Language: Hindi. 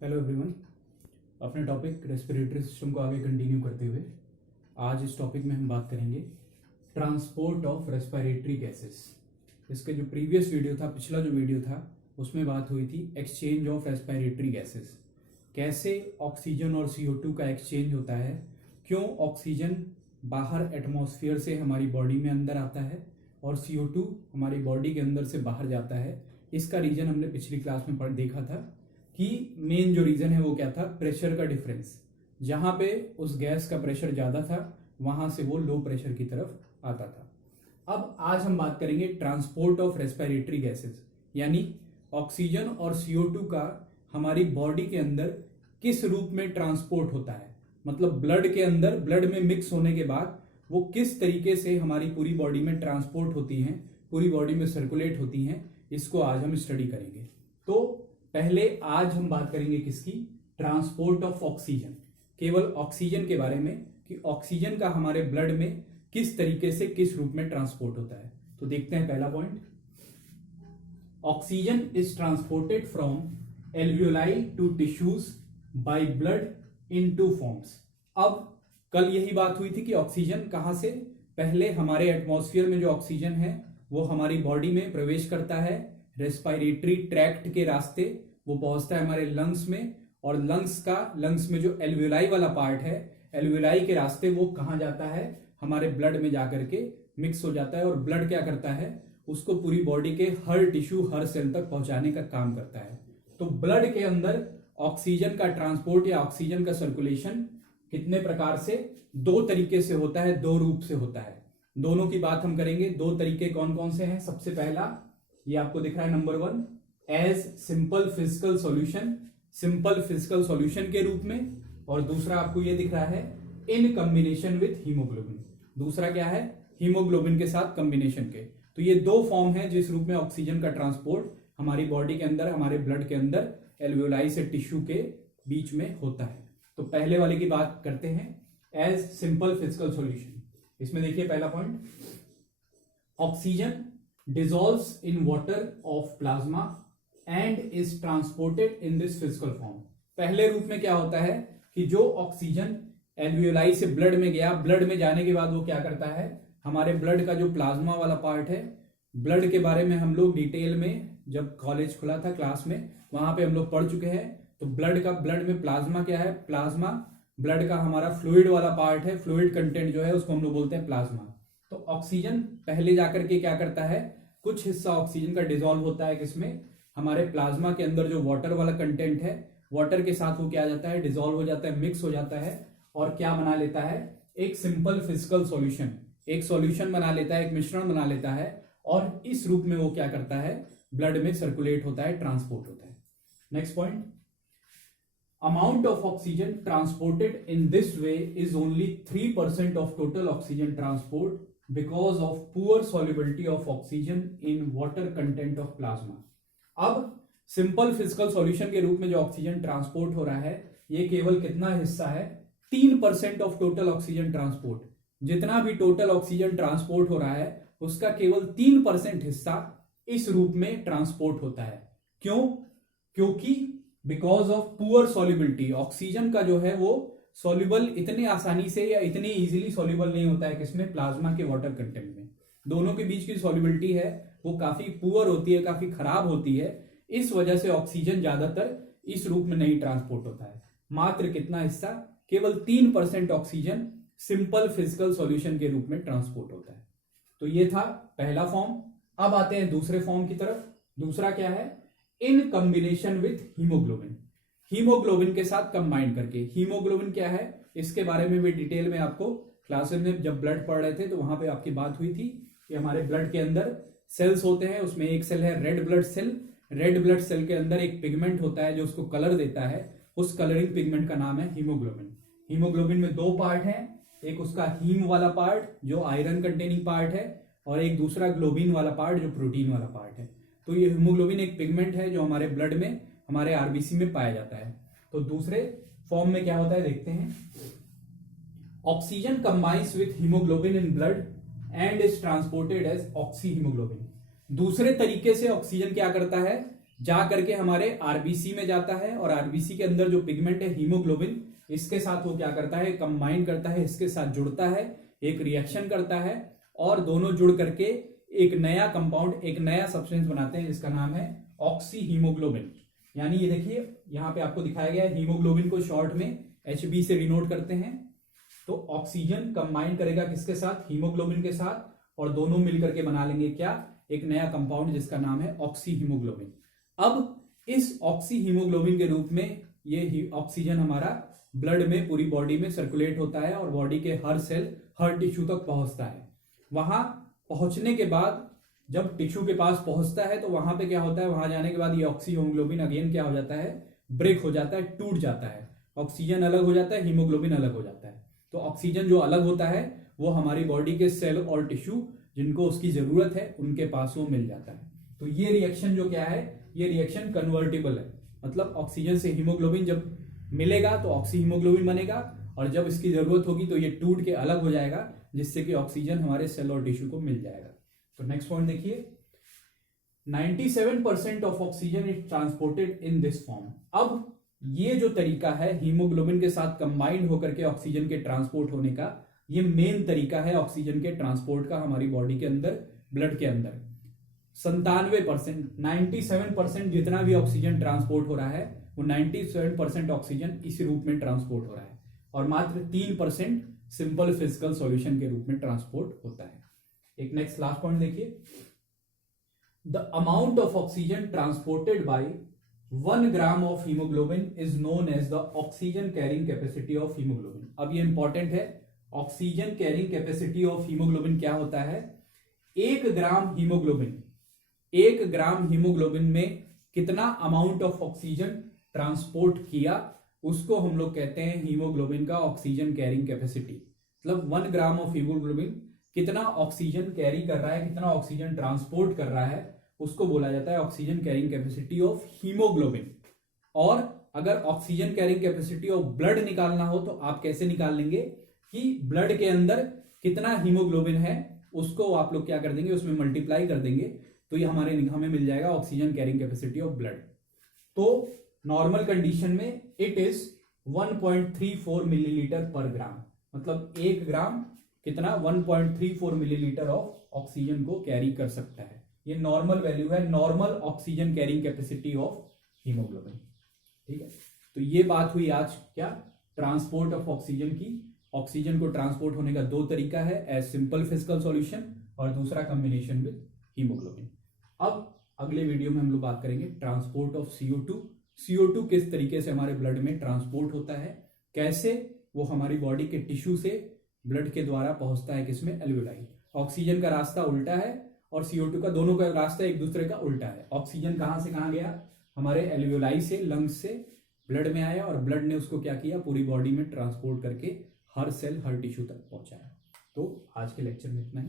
Hello everyone. अपने टॉपिक रेस्पिरेटरी सिस्टम को आगे कंटिन्यू करते हुए आज इस टॉपिक में हम बात करेंगे ट्रांसपोर्ट ऑफ रेस्पिरेटरी गैसेस। इसके जो प्रीवियस वीडियो था, पिछला जो वीडियो था, उसमें बात हुई थी एक्सचेंज ऑफ रेस्पिरेटरी गैसेस, कैसे ऑक्सीजन और CO2 का एक्सचेंज होता है, क्यों ऑक्सीजन बाहर एटमॉस्फेयर से हमारी बॉडी में अंदर आता है और CO2 हमारी बॉडी के अंदर से बाहर जाता है। इसका रीजन हमने पिछली क्लास में देखा था कि मेन जो रीजन है वो क्या था, प्रेशर का डिफरेंस। जहां पे उस गैस का प्रेशर ज्यादा था वहां से वो लो प्रेशर की तरफ आता था। अब आज हम बात करेंगे ट्रांसपोर्ट ऑफ रेस्पिरेटरी गैसेस, यानी ऑक्सीजन और CO2 का हमारी बॉडी के अंदर किस रूप में ट्रांसपोर्ट होता है, मतलब ब्लड के अंदर, ब्लड में मिक्स होने के बाद वो किस तरीके से हमारी पूरी बॉडी में ट्रांसपोर्ट होती हैं, पूरी बॉडी में सर्कुलेट होती हैं। इसको आज हम स्टडी करेंगे। तो पहले आज हम बात करेंगे किसकी, ट्रांसपोर्ट ऑफ ऑक्सीजन, केवल ऑक्सीजन के बारे में कि ऑक्सीजन का हमारे ब्लड में किस तरीके से, किस रूप में ट्रांसपोर्ट होता है। तो देखते हैं पहला point, oxygen is transported from alveoli to tissues by blood in two forms. अब कल यही बात हुई थी कि ऑक्सीजन कहां से, पहले हमारे एटमॉस्फेयर में जो ऑक्सीजन है वो हमारी बॉडी में प्रवेश करता है, रेस्पिरेटरी ट्रैक्ट के रास्ते वो पहुंचता है हमारे लंग्स में, और लंग्स में जो एल्वियोलाई वाला पार्ट है, एल्वियोलाई के रास्ते वो कहां जाता है, हमारे ब्लड में जाकर के मिक्स हो जाता है। और ब्लड क्या करता है, उसको पूरी बॉडी के हर टिश्यू, हर सेल तक पहुंचाने का काम करता है। तो ब्लड के अंदर ऑक्सीजन का ट्रांसपोर्ट या ऑक्सीजन का सर्कुलेशन कितने प्रकार से, दो तरीके से होता है, दो रूप से होता है। दोनों की बात हम करेंगे। दो तरीके कौन कौन से हैं, सबसे पहला ये आपको दिख रहा है number 1, as simple physical solution, simple physical solution के रूप में, और दूसरा आपको ये दिख रहा है इन कॉम्बिनेशन विथ हीमोग्लोबिन। दूसरा क्या है, हीमोग्लोबिन के साथ कॉम्बिनेशन के। तो ये दो फॉर्म है जिस रूप में ऑक्सीजन का ट्रांसपोर्ट हमारी बॉडी के अंदर, हमारे ब्लड के अंदर एल्वियोलाई से टिश्यू के बीच में होता है। तो पहले वाले की बात करते हैं, एज सिंपल फिजिकल सॉल्यूशन। इसमें देखिए पहला point, oxygen dissolves in water of plasma and is transported in this physical form। पहले रूप में क्या होता है कि जो ऑक्सीजन एल्वियोलाई से ब्लड में गया, ब्लड में जाने के बाद वो क्या करता है, हमारे ब्लड का जो प्लाज्मा वाला पार्ट है, ब्लड के बारे में हम लोग डिटेल में जब कॉलेज खुला था क्लास में वहां पे हम लोग पढ़ चुके हैं। तो ब्लड में प्लाज्मा क्या है, प्लाज्मा ब्लड का हमारा फ्लूइड वाला पार्ट है, फ्लूइड कंटेंट जो है उसको हम लोग बोलते हैं प्लाज्मा। तो ऑक्सीजन पहले जाकर के क्या करता है, कुछ हिस्सा ऑक्सीजन का डिसॉल्व होता है किसमें, हमारे प्लाज्मा के अंदर जो वाटर वाला कंटेंट है, वाटर के साथ वो क्या जाता है, डिसॉल्व हो जाता है, मिक्स हो जाता है, और क्या बना लेता है, एक सिंपल फिजिकल सॉल्यूशन, एक सॉल्यूशन बना लेता है, एक मिश्रण बना लेता है, और इस रूप में वो क्या करता है, ब्लड में सर्कुलेट होता है, ट्रांसपोर्ट होता है। Next point, amount of oxygen transported in this way is only 3% of total oxygen transport because of poor solubility of oxygen in water content of plasma। अब सिंपल फिजिकल सॉल्यूशन के रूप में जो ऑक्सीजन ट्रांसपोर्ट हो रहा है, ये केवल कितना हिस्सा है, 3% ऑफ टोटल ऑक्सीजन ट्रांसपोर्ट। जितना भी टोटल ऑक्सीजन ट्रांसपोर्ट हो रहा है उसका केवल 3% हिस्सा इस रूप में ट्रांसपोर्ट होता है। क्यों, क्योंकि because of poor solubility, oxygen का जो है वो सॉल्युबल इतने आसानी से या इतनी इजीली सॉल्युबल नहीं होता है किसमें, प्लाज्मा के वाटर कंटेंट में। दोनों के बीच की सॉल्युबिलिटी है वो काफी पुअर होती है, काफी खराब होती है। इस वजह से ऑक्सीजन ज्यादातर इस रूप में नहीं ट्रांसपोर्ट होता है। मात्र कितना हिस्सा, केवल 3% ऑक्सीजन सिंपल फिजिकल सॉल्यूशन के रूप में ट्रांसपोर्ट होता है। तो ये था पहला फॉर्म। अब आते हैं दूसरे फॉर्म की तरफ। दूसरा क्या है, in combination with haemoglobin, haemoglobin के साथ कंबाइन करके। हीमोग्लोबिन क्या है, इसके बारे में भी डिटेल में आपको क्लासेस में जब ब्लड पढ़ रहे थे तो वहां पे आपकी बात हुई थी कि हमारे ब्लड के अंदर सेल्स होते हैं, उसमें एक सेल है red blood cell. Red blood cell के अंदर एक पिगमेंट होता है जो उसको कलर देता है, उस कलरिंग पिगमेंट का नाम है हीमोग्लोबिन। हीमोग्लोबिन में दो पार्ट है, एक उसका हीम वाला पार्ट जो आयरन कंटेनिंग पार्ट है, और एक दूसरा ग्लोबिन वाला पार्ट जो प्रोटीन वाला पार्ट है। तो ये हीमोग्लोबिन एक पिगमेंट है जो हमारे ब्लड में, हमारे आरबीसी में पाया जाता है। तो दूसरे फॉर्म में क्या होता है देखते हैं, oxygen combines with haemoglobin in blood and is transported as oxyhaemoglobin. दूसरे तरीके से ऑक्सीजन क्या करता है, जा करके हमारे आरबीसी में जाता है, और आरबीसी के अंदर जो पिगमेंट है हीमोग्लोबिन, इसके साथ वो क्या करता है, कंबाइन करता है, इसके साथ जुड़ता है, एक रिएक्शन करता है, और दोनों जुड़ करके एक नया कंपाउंड, एक नया सब्सटेंस बनाते हैं जिसका नाम है ऑक्सी हीमोग्लोबिन। यानी ये देखिए यहाँ पे आपको दिखाया गया है, हीमोग्लोबिन को शॉर्ट में HB से डिनोट करते हैं। तो ऑक्सीजन कंबाइन करेगा किसके साथ, हीमोग्लोबिन के साथ, और दोनों मिलकर के बना लेंगे क्या, एक नया कंपाउंड जिसका नाम है ऑक्सी हीमोग्लोबिन। अब इस ऑक्सी हीमोग्लोबिन के रूप में ये ऑक्सीजन हमारा ब्लड में पूरी बॉडी में सर्कुलेट होता है और बॉडी के हर सेल, हर टिश्यू तक पहुंचता है। वहां पहुंचने के बाद जब टिश्यू के पास पहुंचता है तो वहां पे क्या होता है, वहां जाने के बाद ये ऑक्सी हीमोग्लोबिन अगेन क्या हो जाता है, ब्रेक हो जाता है, टूट जाता है। ऑक्सीजन अलग हो जाता है, हीमोग्लोबिन अलग हो जाता है। तो ऑक्सीजन जो अलग होता है वो हमारी बॉडी के सेल और टिश्यू जिनको उसकी जरूरत है उनके पास वो मिल जाता है। तो ये रिएक्शन जो क्या है, ये रिएक्शन कन्वर्टिबल है। मतलब ऑक्सीजन से हीमोग्लोबिन जब मिलेगा तो ऑक्सी हीमोग्लोबिन बनेगा, और जब इसकी जरूरत होगी तो ये टूट के अलग हो जाएगा, जिससे कि ऑक्सीजन हमारे सेल और टिश्यू को मिल जाएगा। तो नेक्स्ट पॉइंट देखिए, 97% of oxygen is transported in this form. अब ये जो तरीका है हीमोग्लोबिन के साथ कंबाइंड होकर के ऑक्सीजन के ट्रांसपोर्ट होने का, ये मेन तरीका है ऑक्सीजन के ट्रांसपोर्ट का हमारी बॉडी के अंदर, ब्लड के अंदर। 97%, 97% जितना भी ऑक्सीजन ट्रांसपोर्ट हो रहा है वो 97% ऑक्सीजन इस रूप में ट्रांसपोर्ट हो रहा है, और मात्र 3% सिंपल फिजिकल सॉल्यूशन के रूप में ट्रांसपोर्ट होता है। एक नेक्स्ट लास्ट पॉइंट देखिए, the amount of oxygen transported by 1 gram of haemoglobin is known as the oxygen carrying capacity of haemoglobin. अब ये इंपॉर्टेंट है, oxygen carrying capacity of haemoglobin क्या होता है, 1 ग्राम हीमोग्लोबिन, 1 ग्राम हीमोग्लोबिन में कितना अमाउंट ऑफ ऑक्सीजन ट्रांसपोर्ट किया, उसको हम लोग कहते हैं हीमोग्लोबिन का ऑक्सीजन कैरिंग कैपेसिटी। मतलब 1 ग्राम ऑफ हीमोग्लोबिन कितना ऑक्सीजन कैरी कर रहा है, कितना ऑक्सीजन ट्रांसपोर्ट कर रहा है, उसको बोला जाता है oxygen carrying capacity of haemoglobin. और अगर oxygen carrying capacity of blood निकालना हो तो आप कैसे निकाल लेंगे कि ब्लड के अंदर कितना हीमोग्लोबिन है उसको आप लोग क्या कर देंगे, उसमें मल्टीप्लाई कर देंगे, तो ये हमें मिल जाएगा oxygen carrying capacity of blood. तो नॉर्मल कंडीशन में इट इज 1.34 मिलीलीटर पर ग्राम। मतलब 1 ग्राम कितना, 1.34 मिलीलीटर ऑफ ऑक्सीजन को कैरी कर सकता है। ये नॉर्मल वैल्यू है, normal oxygen carrying capacity of haemoglobin. ठीक है, तो ये बात हुई आज क्या, ट्रांसपोर्ट ऑफ ऑक्सीजन की। ऑक्सीजन को ट्रांसपोर्ट होने का 2 तरीका है, एज सिंपल फिजिकल सॉल्यूशन, और दूसरा कॉम्बिनेशन विद हीमोग्लोबिन। अब अगले वीडियो में हम लोग बात करेंगे ट्रांसपोर्ट ऑफ CO2। CO2 किस तरीके से हमारे ब्लड में ट्रांसपोर्ट होता है, कैसे वो हमारी बॉडी के टिश्यू से ब्लड के द्वारा पहुंचता है किसमें, एल्वियोलाई। ऑक्सीजन का रास्ता उल्टा है और CO2 का, दोनों का रास्ता एक दूसरे का उल्टा है। ऑक्सीजन कहां से कहां गया, हमारे एल्वियोलाई से, लंग्स से ब्लड में आया, और ब्लड ने उसको क्या किया, पूरी बॉडी में ट्रांसपोर्ट करके हर सेल, हर टिश्यू तक पहुंचाया। तो आज के लेक्चर में इतना ही।